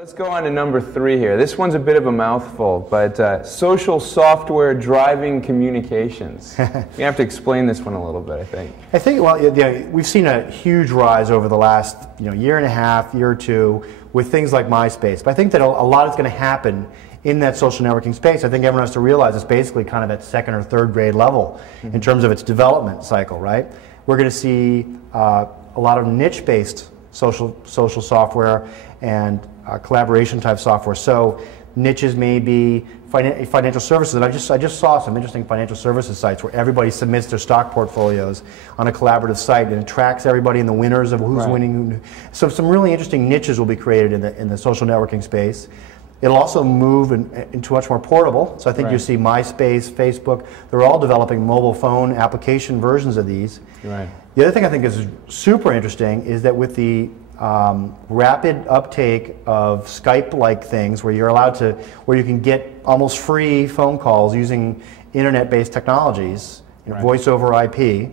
Let's go on to number 3 here. This one's a bit of a mouthful, but social software driving communications. You have to explain this one a little bit, I think. Well, yeah, we've seen a huge rise over the last year and a half, year or two, with things like MySpace. But I think that a lot is going to happen in that social networking space. I think everyone has to realize it's basically kind of at second or third grade level in terms of its development cycle, right? We're going to see a lot of niche-based social software and collaboration type software. So niches may be financial services. And I just saw some interesting financial services sites where everybody submits their stock portfolios on a collaborative site, and it tracks everybody and the winners of who's winning. So some really interesting niches will be created in the social networking space. It'll also move into much more portable. So I think you see MySpace, Facebook, they're all developing mobile phone application versions of these. Right. The other thing I think is super interesting is that with the rapid uptake of Skype-like things where you can get almost free phone calls using internet-based technologies, voice over IP,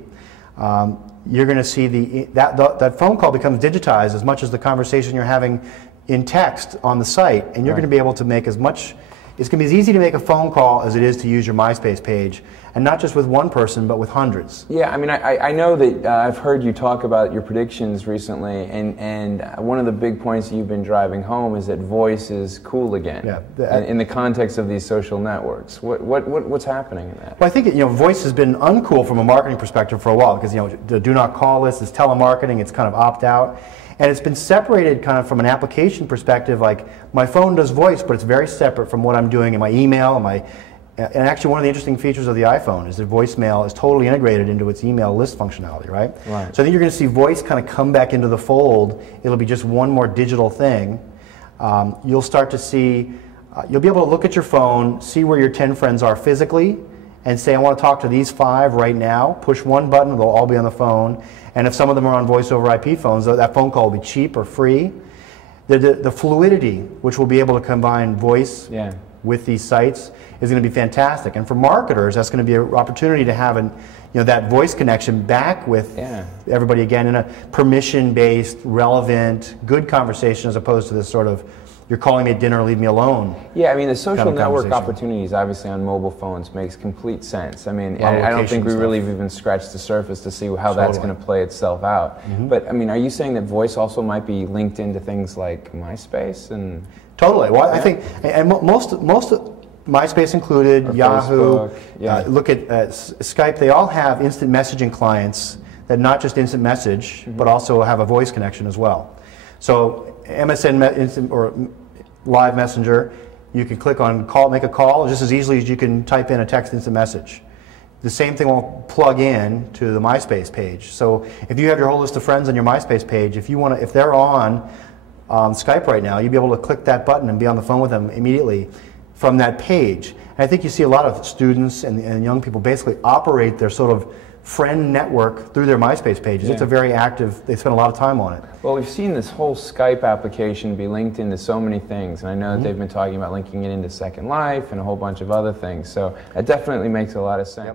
you're going to see that phone call becomes digitized as much as the conversation you're having in text on the site, and you're going to be able to make as much. It's going to be as easy to make a phone call as it is to use your MySpace page, and not just with one person, but with hundreds. Yeah, I mean, I know that I've heard you talk about your predictions recently, and one of the big points that you've been driving home is that voice is cool again. Yeah, in the context of these social networks. What's happening in that? Well, I think voice has been uncool from a marketing perspective for a while because the do not call list is telemarketing. It's kind of opt out. And it's been separated kind of from an application perspective, like my phone does voice, but it's very separate from what I'm doing in my email. And actually one of the interesting features of the iPhone is that voicemail is totally integrated into its email list functionality, right? So I think you're going to see voice kind of come back into the fold. It'll be just one more digital thing. You'll start to see, you'll be able to look at your phone, see where your 10 friends are physically, and say, I want to talk to these 5 right now. Push one button, they'll all be on the phone. And if some of them are on voice over IP phones, that phone call will be cheap or free. The fluidity, which will be able to combine voice with these sites, is going to be fantastic. And for marketers, that's going to be an opportunity to have that voice connection back with everybody again in a permission-based, relevant, good conversation, as opposed to this sort of, you're calling me at dinner, leave me alone. Yeah, I mean, the social network opportunities, obviously, on mobile phones makes complete sense. I mean, I don't think we really have even scratched the surface to see how that's going to play itself out. But, I mean, are you saying that voice also might be linked into things like MySpace? Totally. Well, I think, and most MySpace included, Yahoo, look at Skype, they all have instant messaging clients that not just instant message, but also have a voice connection as well. So MSN Instant or Live Messenger, you can click on call, make a call just as easily as you can type in a text instant message. The same thing will plug in to the MySpace page. So if you have your whole list of friends on your MySpace page, if they're on Skype right now, you'll be able to click that button and be on the phone with them immediately from that page. And I think you see a lot of students and young people basically operate their sort of friend network through their MySpace pages. It's a very active, they spend a lot of time on it. Well, we've seen this whole Skype application be linked into so many things, and I know that they've been talking about linking it into Second Life and a whole bunch of other things, so that definitely makes a lot of sense.